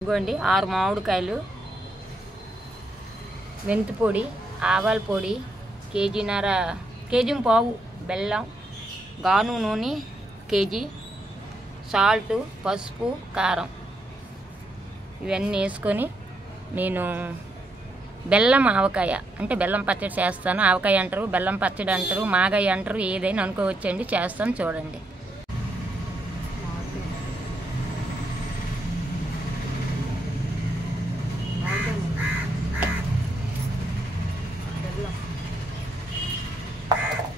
ఇదిగోండి 6 మామిడికాయలు, మెంతి పొడి, ఆవాల పొడి, కేజీ పావు బెల్లం, గాను నూనె కేజీ, సాల్ట్, పసుపు, కారం ఇవన్నీ వేసుకొని నేను బెల్లం ఆవకాయ అంటే బెల్లం పచ్చడి చేస్తాను. ఆవకాయ అంటారు, బెల్లం పచ్చడి అంటారు, మాగాయ అంటారు, ఏదైనా అనుకోవచ్చండి. చేస్తాను చూడండి.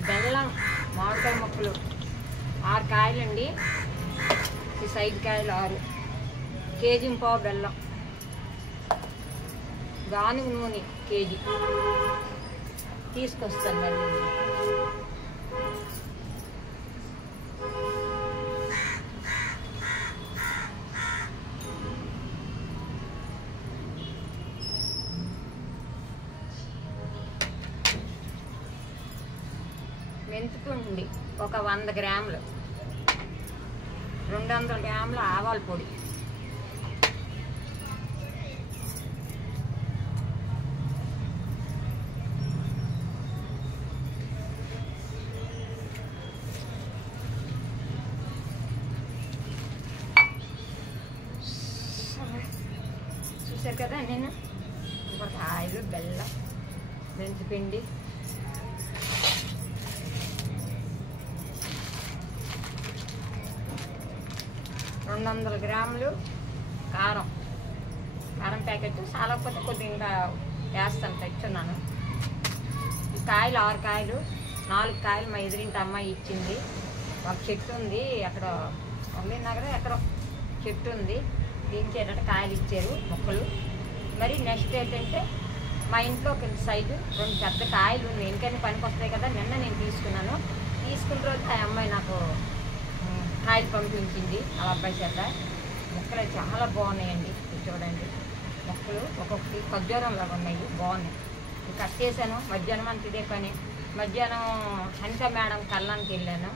బెల్లం మామిడికాయ ముక్కలు 6 కాయలండి. ఈ సైడ్ కాయలు 6, కేజీ పావు బెల్లం, గానుగ నూనె కేజీ తీసుకొస్తాను. మళ్ళీ మెంతిపిండి ఒక 100 గ్రాములు, 200 గ్రాముల ఆవాల పొడి, చూసారు కదా. నేను ఒక ఆయిల్, బెల్లం, మెంతిపిండి, రెండు 200 గ్రాములు కారం ప్యాకెట్. చాలకపోతే కొద్దిగా వేస్తాను, తెచ్చున్నాను. ఈ కాయలు 6 కాయలు, 4 కాయలు మా ఎదురింటి అమ్మాయి ఇచ్చింది. ఒక చెట్టు ఉంది అక్కడ, నగర ఎక్కడో చెట్టు ఉంది, దీనికి ఏంటంటే కాయలు ఇచ్చారు మొక్కలు. మరి నెక్స్ట్ ఏంటంటే మా ఇంట్లో ఒక సైజు 2 పెద్ద కాయలు ఉన్నాయి, ఎందుకని పనికి వస్తాయి కదా. నిన్న నేను తీసుకున్నాను. తీసుకున్న రోజు ఆ అమ్మాయి నాకు కాయలు పంపించింది వాళ్ళ అబ్బాయి చేత. మొక్కలు చాలా బాగున్నాయండి. చూడండి, మొక్కలు ఒక్కొక్కటి ఖర్జూరంలాగా ఉన్నాయి, బాగున్నాయి. కట్ చేశాను. మధ్యాహ్నం అంత ఇదే పని. మధ్యాహ్నం హనిత మేడం కళ్ళానికి వెళ్ళాను,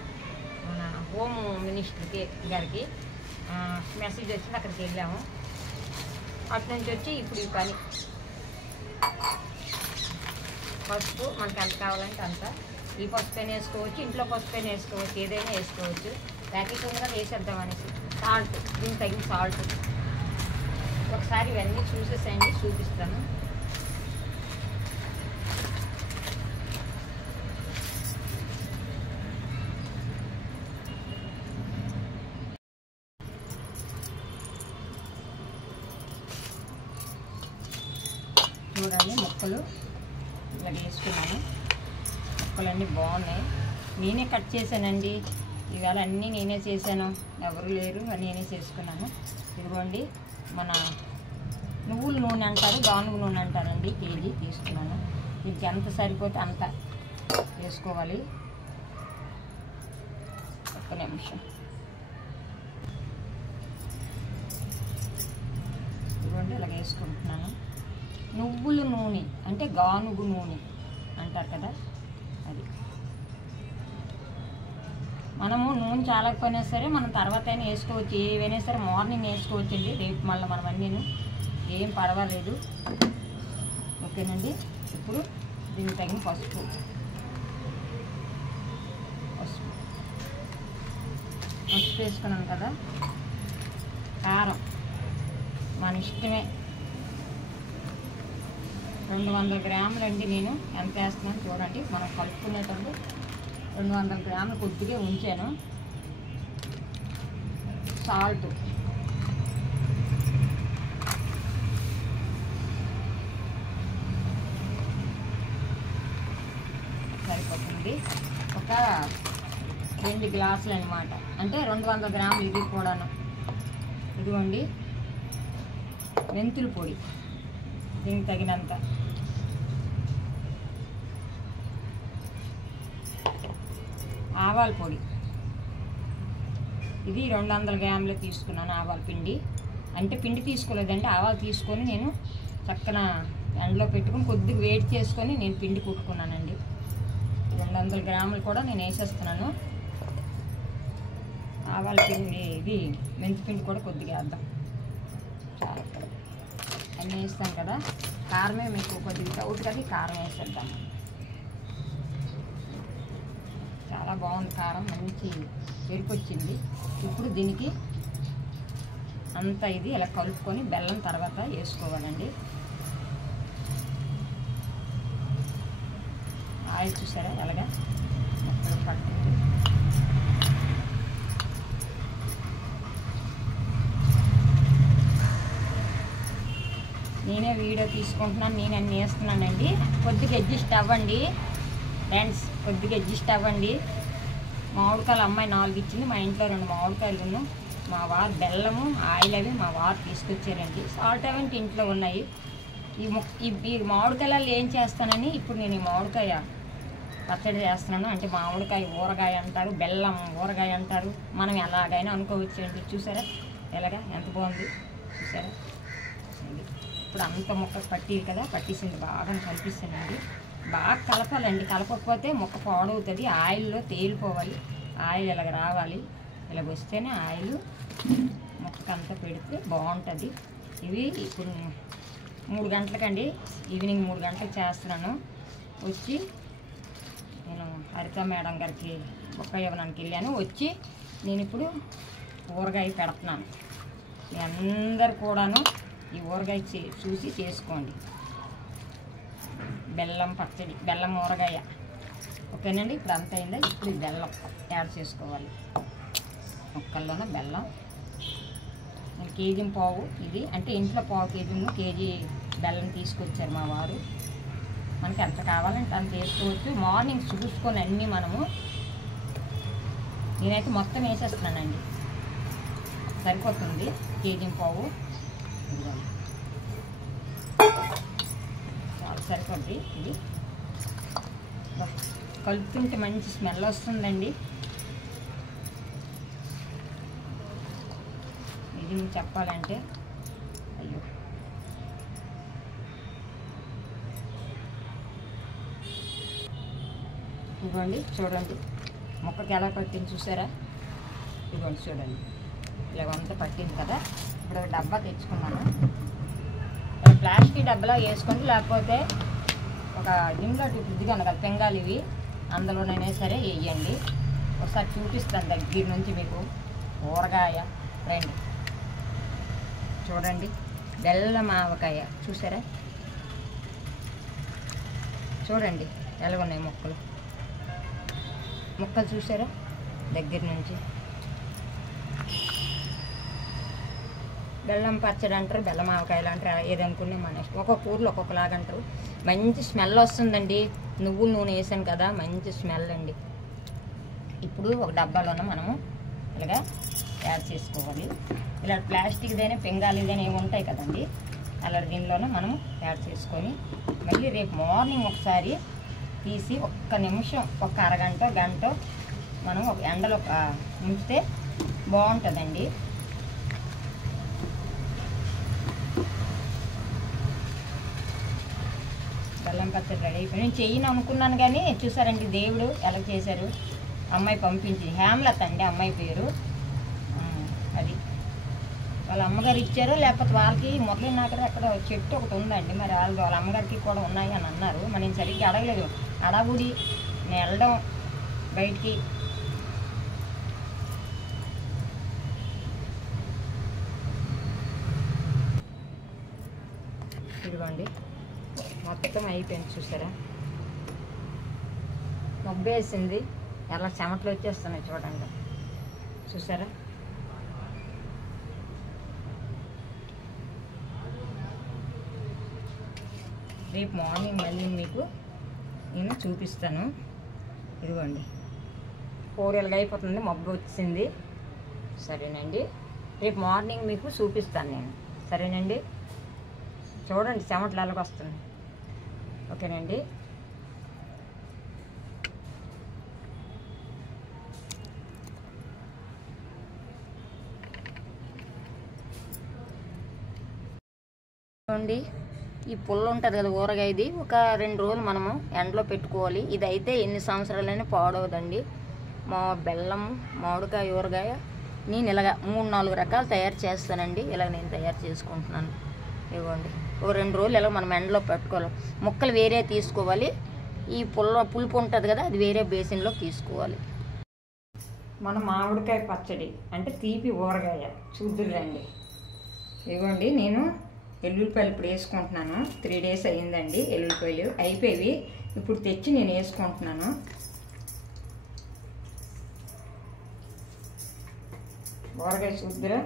మన హోమ్ మినిస్టర్ గారికి మెసేజ్ వచ్చింది, అక్కడికి వెళ్ళాము. అటు నుంచి వచ్చి ఇప్పుడు ఈ పని. పసుపు మనకి ఎంత కావాలంటే అంత. ఈ పసుపు అయినా వేసుకోవచ్చు, ఇంట్లో పసుపు అయినా వేసుకోవచ్చు, ఏదైనా వేసుకోవచ్చు. ప్యాకెట్ ఉందిగా వేసేద్దాం అనేసి. సాల్ట్, దీనికి తగిన సాల్ట్. ఒకసారి ఇవన్నీ చూసేసేయండి, చూపిస్తాను. చూడండి, ముక్కలు ఇలా వేసుకున్నాను. ముక్కలన్నీ బాగున్నాయి. నేనే కట్ చేశానండి ఇవాళ, అన్నీ నేనే చేశాను, ఎవరు లేరు, నేనే చేసుకున్నాను. ఇదిగోండి, మన నువ్వుల నూనె అంటారు, గానుగ నూనె అంటారండి, కేజీ తీసుకున్నాను. దీనికి ఎంత సరిపోతే అంత వేసుకోవాలి. ఒక్క నిమిషం. ఇదిగోండి, ఇలా వేసుకుంటున్నాను. నువ్వుల నూనె అంటే గానుగ నూనె అంటారు కదా, అది. మనము నూనె చాలకపోయినా సరే మనం తర్వాత అయినా వేసుకోవచ్చు, ఏవైనా సరే. మార్నింగ్ వేసుకోవచ్చు అండి, రేపు మళ్ళీ మనం అన్నీ ఏం పర్వాలేదు. ఓకేనండి. ఇప్పుడు దీనికి తగిన పసుపు వేసుకున్నాం కదా. కారం మన ఇష్టమే, 200 గ్రాములు అండి. నేను ఎంత వేస్తున్నాను చూడండి. మనం కలుపుకునేటప్పుడు 200 గ్రాములు కొద్దిగా ఉంచాను. సాల్ట్, సరిపోతుంది. ఒక 2 గ్లాసులు అనమాట, అంటే 200 గ్రాములు ఇది కూడాను. ఇదిగోండి, మెంతుల పొడి దీనికి తగినంత, ఆవాల పొడి. ఇది 200 గ్రాములు తీసుకున్నాను ఆవాల పిండి. అంటే పిండి తీసుకోలేదండి, ఆవాలు తీసుకొని నేను చక్కన ఎండలో పెట్టుకుని కొద్దిగా వేడి చేసుకొని నేను పిండి కుట్టుకున్నానండి. 200 గ్రాములు కూడా నేను వేసేస్తున్నాను. ఆవాల పిండి, ఇది మెంతి పిండి కూడా కొద్దిగా వేద్దాం. చాలా అన్నీ వేస్తాను కదా, కారమే మీకు కొద్దిగా డౌట్ కదా, కారం వేసేద్దాం. చాలా బాగుంది కారం, మంచి ఎరుపు వచ్చింది. ఇప్పుడు దీనికి అంతా ఇది ఇలా కలుపుకొని బెల్లం తర్వాత వేసుకోవాలండి. ఆయిల్ చూసారా ఎలాగా మొక్కలు పట్టింది. నేనే వీడియో తీసుకుంటున్నాను, నేను అన్నీ వేస్తున్నానండి. కొద్దిగా అడ్జస్ట్ అవ్వండి ఫ్రెండ్స్, కొద్దిగా అడ్జస్ట్ అవ్వండి. మామిడికాయలు అమ్మాయి 4 ఇచ్చింది, మా ఇంట్లో 2 మామిడికాయలు, మా వారు బెల్లము ఆయిల్ అవి మా వారు తీసుకొచ్చారండి. సాల్ట్ అవంటే ఇంట్లో ఉన్నాయి. ఈ మామిడికాయలు ఏం చేస్తానని ఇప్పుడు నేను ఈ మామిడికాయ పచ్చడి చేస్తున్నాను. అంటే మామిడికాయ ఊరగాయ అంటారు, బెల్లం ఊరగాయ అంటారు, మనం ఎలాగైనా అనుకోవచ్చు అండి. చూసారా ఎలాగా ఎంత బాగుంది చూసారా. ఇప్పుడు అంత ముక్క పట్టింది కదా, పట్టేసింది బాగా కలిపిస్తానండి. బాగా కలపాలండి, కలపకపోతే ముక్క పాడవుతుంది. ఆయిల్లో తేలిపోవాలి, ఆయిల్ ఇలాగ రావాలి, ఇలాగ వస్తేనే ఆయిల్ ముక్కకంతా పెడితే బాగుంటుంది. ఇవి ఇప్పుడు 3 గంటలకండి, ఈవినింగ్ 3 గంటలకు చేస్తున్నాను. వచ్చి నేను హరిత మేడం గారికి బొక్క ఇవ్వడానికి వెళ్ళాను. వచ్చి నేను ఇప్పుడు ఊరగాయ పెడుతున్నాను. మీ అందరు కూడాను ఈ ఊరగాయ చూసి చేసుకోండి. బెల్లం పచ్చడి, బెల్లం ఊరగాయ. ఓకేనండి, ఇప్పుడు అంత అయిందా. ఇప్పుడు బెల్లం యాడ్ చేసుకోవాలి. ముక్కల్లోనే బెల్లం నేను 1.5 కేజీ ఇది, అంటే ఇంట్లో 1/2 కేజీ బెల్లం తీసుకొచ్చారు మా వారు. మనకి ఎంత కావాలంటే అంత వేసుకోవచ్చు. మార్నింగ్ చూసుకొని అన్నీ మనము, నేనైతే మొత్తం వేసేస్తున్నానండి, సరిపోతుంది. 1.5 కేజీ చాలా సరిపోద్ది. ఇది కలుపుతుంటే మంచి స్మెల్ వస్తుందండి. ఇది చెప్పాలంటే అయ్యో ఇదిగోండి చూడండి మొక్కకి ఎలా పట్టింది చూసారా. ఇదిగోండి చూడండి ఇలాగంతా పట్టింది కదా. ఇప్పుడు ఒక డబ్బా తెచ్చుకున్నాను, ప్లాస్టిక్ డబ్బాలో వేసుకోండి, లేకపోతే ఒక గిన్నెలో ఫ్రిడ్జ్గా ఉంది కదా పెంగాలు, ఇవి అందులోనైనా సరే వేయండి. ఒకసారి చూపిస్తాను దగ్గర నుంచి మీకు ఊరగాయ. రండి చూడండి బెల్లం ఆవకాయ చూసారా, చూడండి ఎలాగున్నాయి ముక్కలు చూసారా దగ్గర నుంచి. బెల్లం పచ్చడి అంటారు, బెల్లం ఆవకాయలు అంటారు, ఏదనుకునే మన ఇష్టం. ఒక్కొక్క ఊర్లో ఒక్కొక్కలాగా అంటారు. మంచి స్మెల్ వస్తుందండి, నువ్వుల నూనె వేసాను కదా, మంచి స్మెల్ అండి. ఇప్పుడు ఒక డబ్బాలోనే మనము ఇలాగా యాడ్ చేసుకోవాలి. ఇలా ప్లాస్టిక్దైనా పెంగాలిదైనా ఏమి ఉంటాయి కదండి, అలా దీనిలోనే మనం యాడ్ చేసుకొని మళ్ళీ రేపు మార్నింగ్ ఒకసారి తీసి ఒక్క నిమిషం, ఒక అరగంట గంట మనం ఒక ఎండలో ఉంచితే బాగుంటుందండి. బెల్లం పచ్చడి రెడీ అయిపోయి నేను చెయ్యను అనుకున్నాను, కానీ చూసారండి దేవుడు ఎలా చేశారు. అమ్మాయి పంపించింది, హేమలత అండి అమ్మాయి పేరు. అది వాళ్ళ అమ్మగారు ఇచ్చారో లేకపోతే వాళ్ళకి మొదలైనాక అక్కడ చెట్టు ఒకటి ఉందండి, మరి వాళ్ళ అమ్మగారికి కూడా ఉన్నాయి అని అన్నారు. మరి నేను సరిగ్గా అడగలేదు, అడగుడి నేను వెళ్ళడం బయటికి. ఇదిగోండి మొత్తం అయిపోయింది చూసారా, మొబ్బేసింది, ఎలా చెమటలు వచ్చేస్తున్నాయి చూడండి చూసారా. రేపు మార్నింగ్ మళ్ళీ మీకు నేను చూపిస్తాను. ఇదిగోండి కూరలుగా అయిపోతుంది, మబ్బు వచ్చింది. సరేనండి, రేపు మార్నింగ్ మీకు చూపిస్తాను నేను. సరేనండి, చూడండి చెమటలు అలాగ వస్తుంది. ఓకేనండి, చూడండి ఈ పుల్ల ఉంటుంది కదా ఊరగాయ, ఇది ఒక 2 రోజులు మనము ఎండలో పెట్టుకోవాలి. ఇది అయితే ఎన్ని సంవత్సరాలైనా పాడవదండి. మా బెల్లం మామిడికాయ ఊరగాయ నేను ఇలాగ 3-4 రకాలు తయారు చేస్తానండి. ఇలాగ నేను తయారు చేసుకుంటున్నాను. ఇవ్వండి. ఒక 2 రోజులు ఇలా మనం ఎండలో పెట్టుకోవాలి. ముక్కలు వేరే తీసుకోవాలి. ఈ పులుపు ఉంటుంది కదా, అది వేరే బేసిన్లో తీసుకోవాలి. మన మామిడికాయ పచ్చడి అంటే తీపి ఊరగాయ చూద్దురండి. ఇవ్వండి, నేను ఎల్లుల్లిపాయలు ఇప్పుడు వేసుకుంటున్నాను. 3 days అయ్యిందండి ఎల్లుల్లిపాయలు అయిపోయి. ఇప్పుడు తెచ్చి నేను వేసుకుంటున్నాను. ఊరగాయ చూద్దురా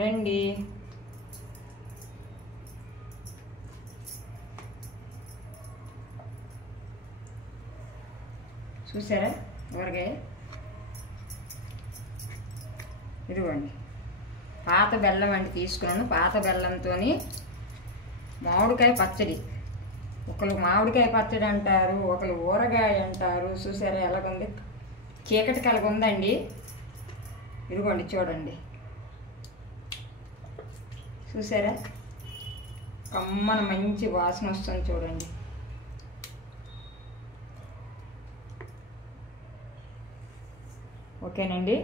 రండి. చూసారా ఊరగాయ? ఇదిగోండి, పాత బెల్లం అండి తీసుకున్నాను. పాత బెల్లంతో మామిడికాయ పచ్చడి. ఒకరు మామిడికాయ పచ్చడి అంటారు, ఒకరు ఊరగాయ అంటారు. చూసారా ఎలాగుంది? చీకటి కలగ ఉందండి. ఇదిగోండి చూడండి, చూసారా? కమ్మన మంచి వాసన వస్తుంది చూడండి. ఓకేనండి,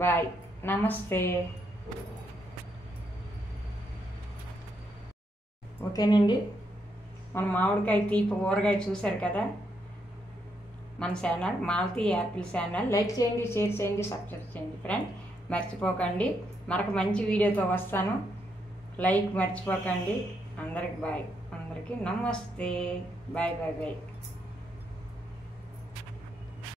బాయ్, నమస్తే. ఓకేనండి, మన మామిడికాయ తీపి ఊరగాయ చూశారు కదా. మన channel Malathi Apple channel like చేయండి, షేర్ చేయండి, సబ్స్క్రైబ్ చేయండి ఫ్రెండ్. మర్చిపోకండి, మరొక మంచి వీడియోతో వస్తాను. లైక్ మర్చిపోకండి. అందరికి బాయ్, అందరికీ నమస్తే. Bye bye bye.